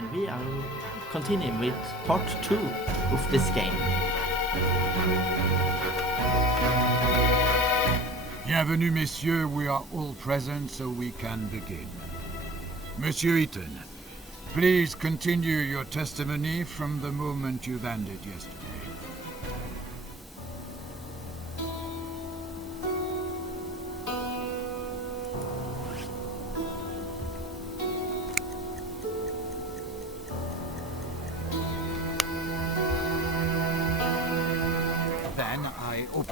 and we are continuing with part 2 of this game. Bienvenue, messieurs. We are all present, so we can begin. Monsieur Eaton, please continue your testimony from the moment you landed yesterday.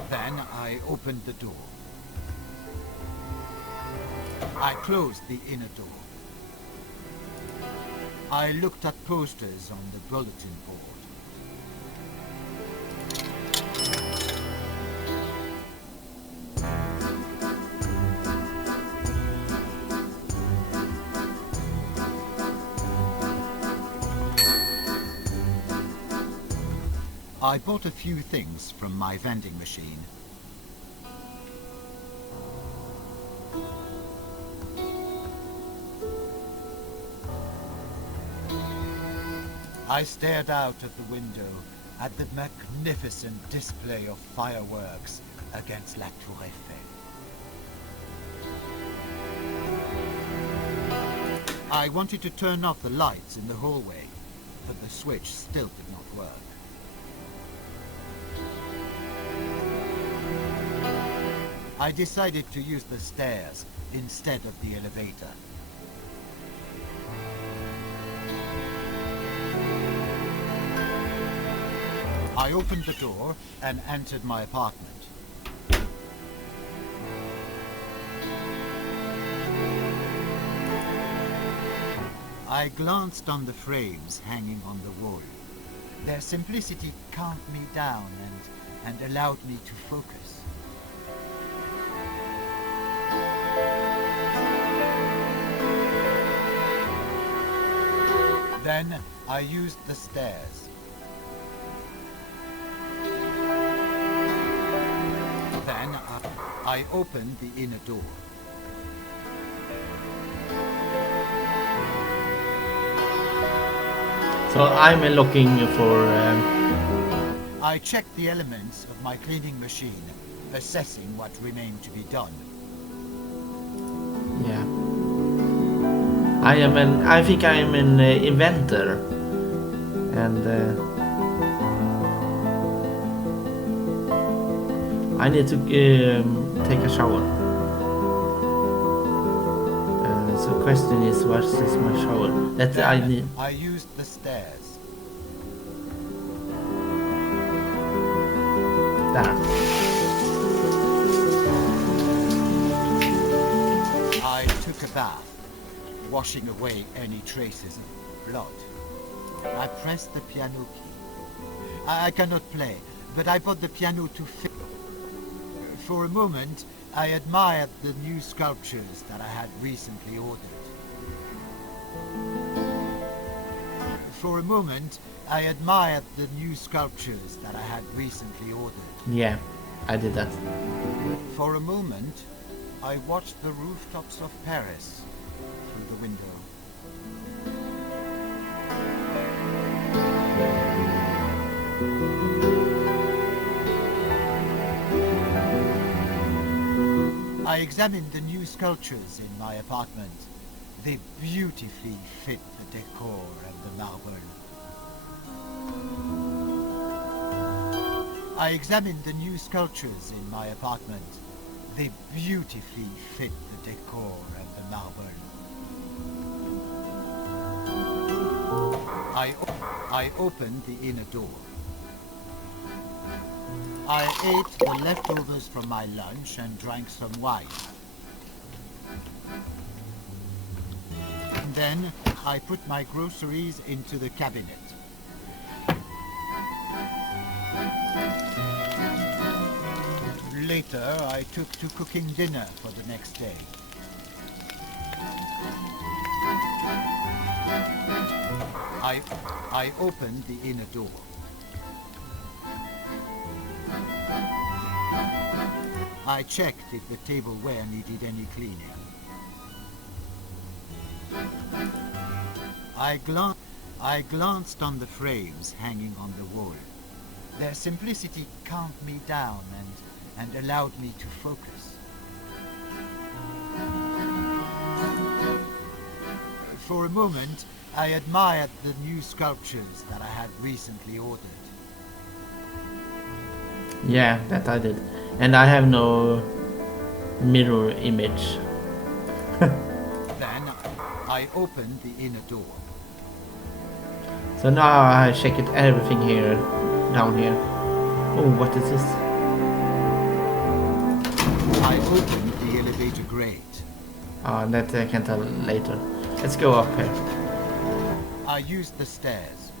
Then I opened the door. I closed the inner door. I looked at posters on the bulletin board. I bought a few things from my vending machine. I stared out of the window at the magnificent display of fireworks against La Tour Eiffel. I wanted to turn off the lights in the hallway, but the switch still did not work. I decided to use the stairs instead of the elevator. I opened the door and entered my apartment. I glanced on the frames hanging on the wall. Their simplicity calmed me down and allowed me to focus. Then I used the stairs. Then I opened the inner door. So I'm looking for... I checked the elements of my cleaning machine, assessing what remained to be done. Yeah. I think I'm an inventor, and I need to take a shower. So question is, what is my shower? I used the stairs. There. I took a bath, washing away any traces of blood. I pressed the piano key. I cannot play, but I bought the piano to fit. For a moment, I admired the new sculptures that I had recently ordered. For a moment, I admired the new sculptures that I had recently ordered. Yeah, I did that. For a moment, I watched the rooftops of Paris through the window. I examined the new sculptures in my apartment. They beautifully fit the decor and the marble. I examined the new sculptures in my apartment. They beautifully fit the decor and the marble. I opened the inner door. I ate the leftovers from my lunch and drank some wine. And then I put my groceries into the cabinet. Later, I took to cooking dinner for the next day. I opened the inner door. I checked if the tableware needed any cleaning. I I glanced on the frames hanging on the wall. Their simplicity calmed me down and allowed me to focus. For a moment, I admired the new sculptures that I had recently ordered. Yeah, that I did. And I have no mirror image. Then I opened the inner door. So now I check it everything here, down here. Oh, what is this? I opened the elevator grate. That I can tell later. Let's go up here. I used the stairs.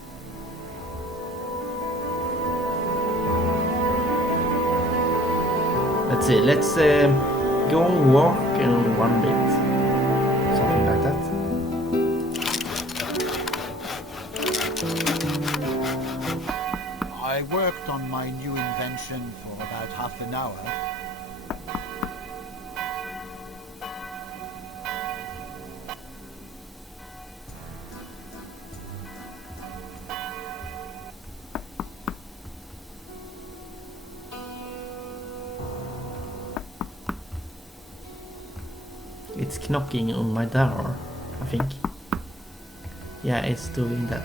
Let's see, let's go and walk in one bit. Something like that. I worked on my new invention for about half an hour. It's knocking on my door, I think. Yeah, it's doing that.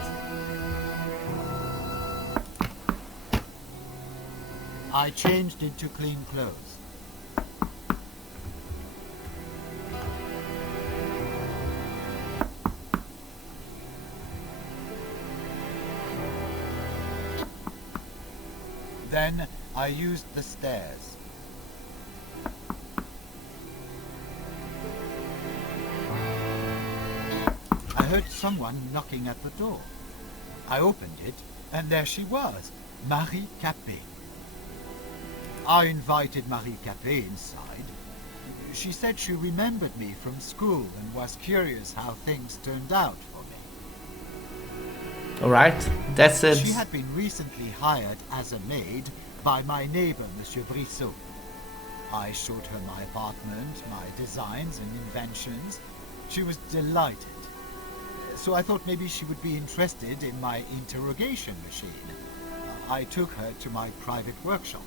I changed into clean clothes. Then I used the stairs. I heard someone knocking at the door. I opened it, and there she was, Marie Capet. I invited Marie Capet inside. She said she remembered me from school and was curious how things turned out for me. Alright, that's it. She had been recently hired as a maid by my neighbor, Monsieur Brissot. I showed her my apartment, my designs and inventions. She was delighted. So I thought maybe she would be interested in my interrogation machine. I took her to my private workshop.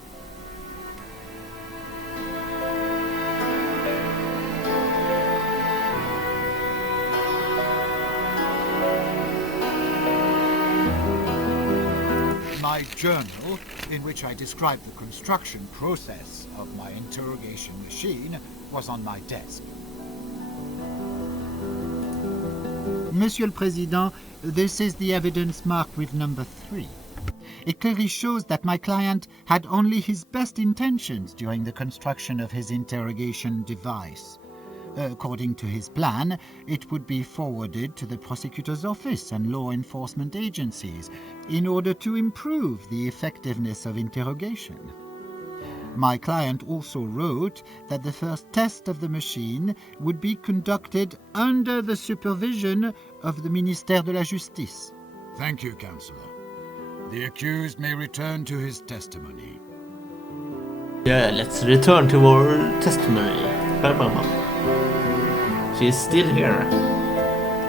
My journal, in which I described the construction process of my interrogation machine, was on my desk. Monsieur le Président, this is the evidence marked with number 3. It clearly shows that my client had only his best intentions during the construction of his interrogation device. According to his plan, it would be forwarded to the prosecutor's office and law enforcement agencies in order to improve the effectiveness of interrogation. My client also wrote that the first test of the machine would be conducted under the supervision of the Ministère de la Justice. Thank you, Counselor. The accused may return to his testimony. Yeah, let's return to our testimony. She is still here.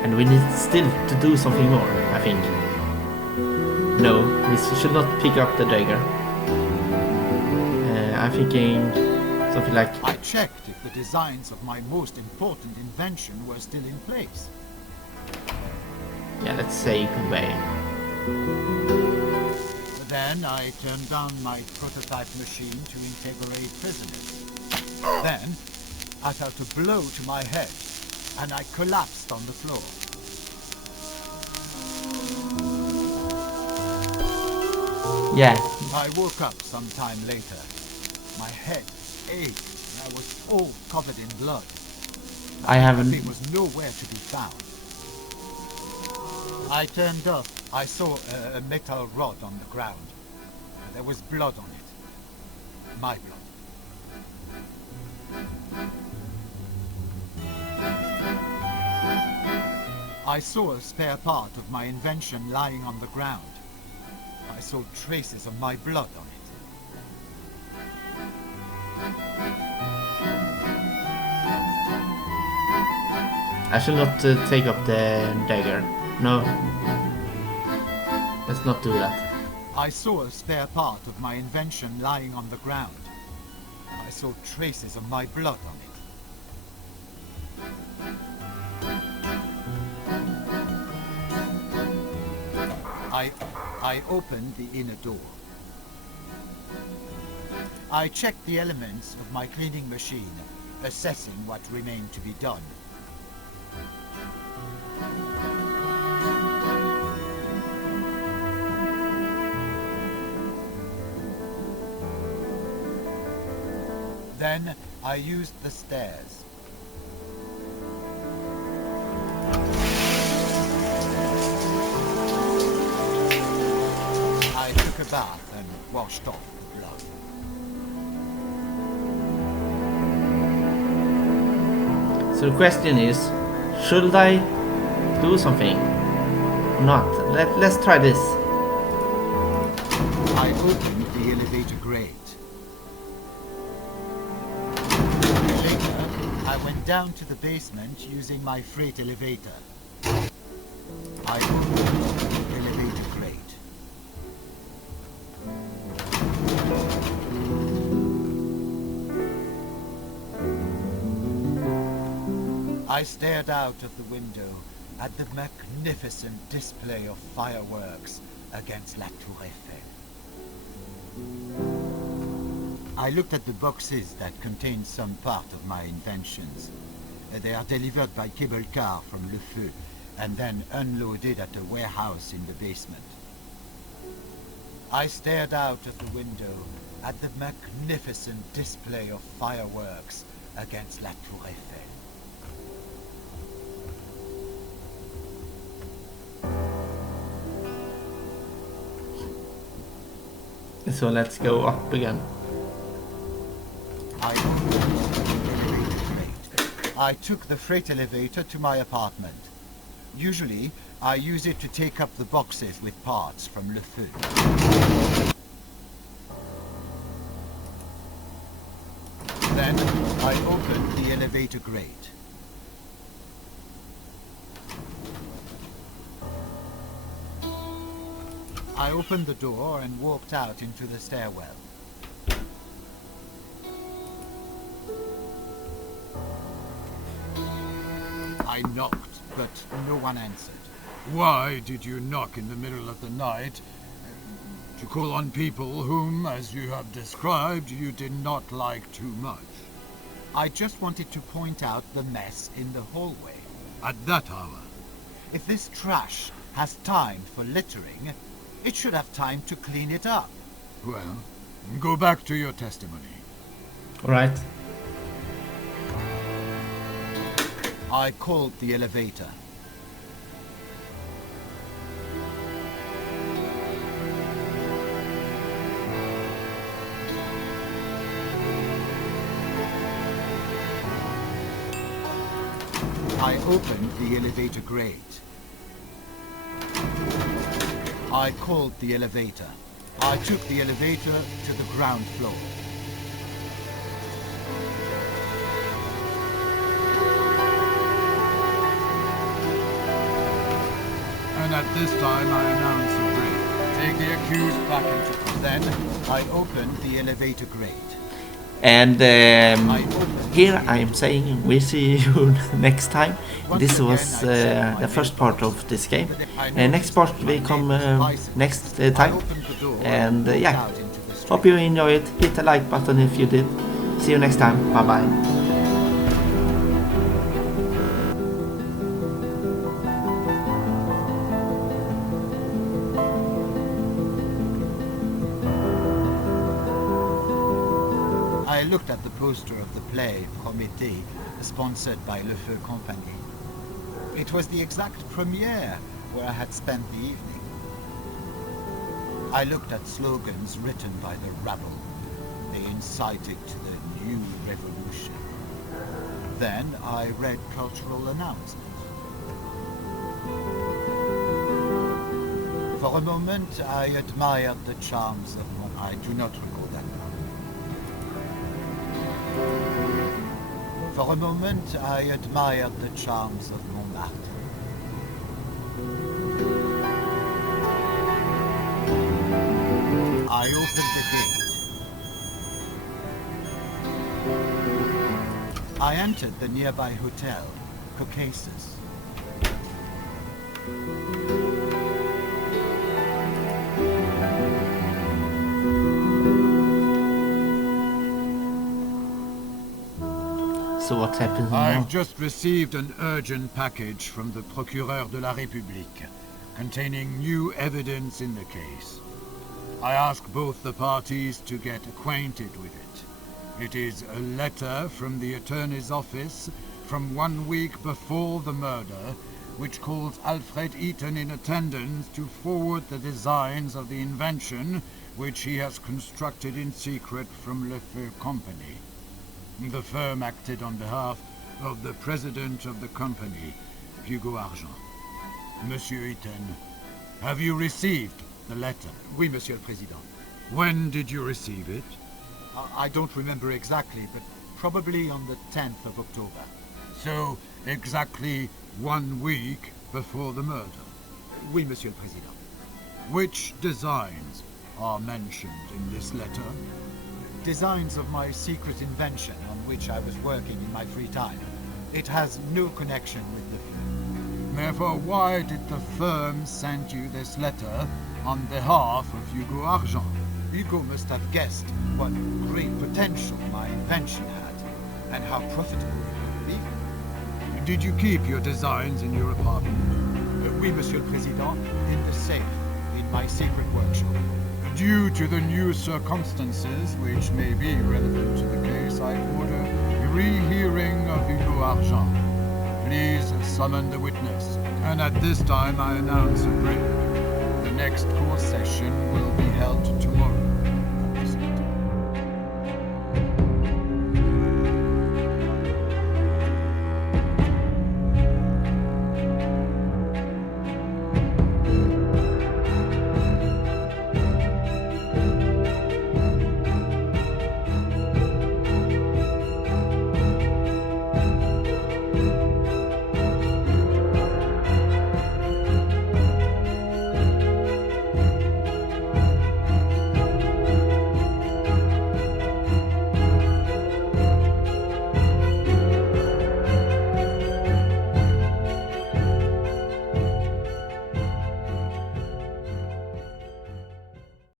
And we need still to do something more, I think. No, we should not pick up the dagger. I'm thinking something like... I checked if the designs of my most important invention were still in place. Yeah, let's say goodbye. Then I turned on my prototype machine to interrogate prisoners. Then I felt a blow to my head, and I collapsed on the floor. Yeah. I woke up some time later. My head ached, and I was all covered in blood. I haven't... It was nowhere to be found. I turned up. I saw a metal rod on the ground. There was blood on it. My blood. I saw a spare part of my invention lying on the ground. I saw traces of my blood on it. I should not take up the dagger. No. Let's not do that. I saw a spare part of my invention lying on the ground. I saw traces of my blood on it. I opened the inner door. I checked the elements of my cleaning machine, assessing what remained to be done. Then I used the stairs. I took a bath and washed off the blood. So the question is, should I do something? Not. Let's try this. I opened the elevator grate. Later, I went down to the basement using my freight elevator. I opened the elevator grate. I stared out of the window at the magnificent display of fireworks against La Tour Eiffel. I looked at the boxes that contained some part of my inventions. They are delivered by cable car from Le Feu and then unloaded at a warehouse in the basement. I stared out of the window at the magnificent display of fireworks against La Tour Eiffel. So let's go up again. I opened the elevator grate. I took the freight elevator to my apartment. Usually, I use it to take up the boxes with parts from Le Feu. Then, I opened the elevator grate. I opened the door and walked out into the stairwell. I knocked, but no one answered. Why did you knock in the middle of the night? To call on people whom, as you have described, you did not like too much. I just wanted to point out the mess in the hallway. At that hour, If this trash has time for littering, it should have time to clean it up. well, go back to your testimony. Alright. I called the elevator. I opened the elevator grate. I called the elevator. I took the elevator to the ground floor. And at this time, I announce a break. Take the accused back into court. Then I opened the elevator grate. And here I am saying we see you next time. This was the first part of this game. Next part will come next time. And yeah, hope you enjoy it. Hit the like button if you did. See you next time. Bye bye. I looked at the poster of the play Prométhée, sponsored by Le Feu Company. It was the exact premiere where I had spent the evening. I looked at slogans written by the rabble. They incited to the new revolution. Then I read cultural announcements. For a moment, I admired the charms of I do not recall that now. For a moment, I admired the charms of Montmartre. I opened the gate. I entered the nearby hotel, Caucasus. So what happens now? I've just received an urgent package from the Procureur de la République containing new evidence in the case. I ask both the parties to get acquainted with it. It is a letter from the attorney's office from 1 week before the murder, which calls Alfred Eaton in attendance to forward the designs of the invention which he has constructed in secret from Le Feu Company. The firm acted on behalf of the president of the company, Hugo Argent. Monsieur Eaton, have you received the letter? Oui, Monsieur le Président. When did you receive it? I don't remember exactly, but probably on the 10th of October. So, exactly 1 week before the murder. Oui, Monsieur le Président. Which designs are mentioned in this letter? Designs of my secret invention on which I was working in my free time. It has no connection with the film. Therefore, why did the firm send you this letter on behalf of Hugo Argent? Hugo must have guessed what great potential my invention had, and how profitable it would be. Did you keep your designs in your apartment? Oui, Monsieur le Président, in the safe, in my secret workshop. Due to the new circumstances which may be relevant to the case, I order a rehearing of Hugo Argent. Please summon the witness. And at this time I announce a break. The next court session will be held tomorrow.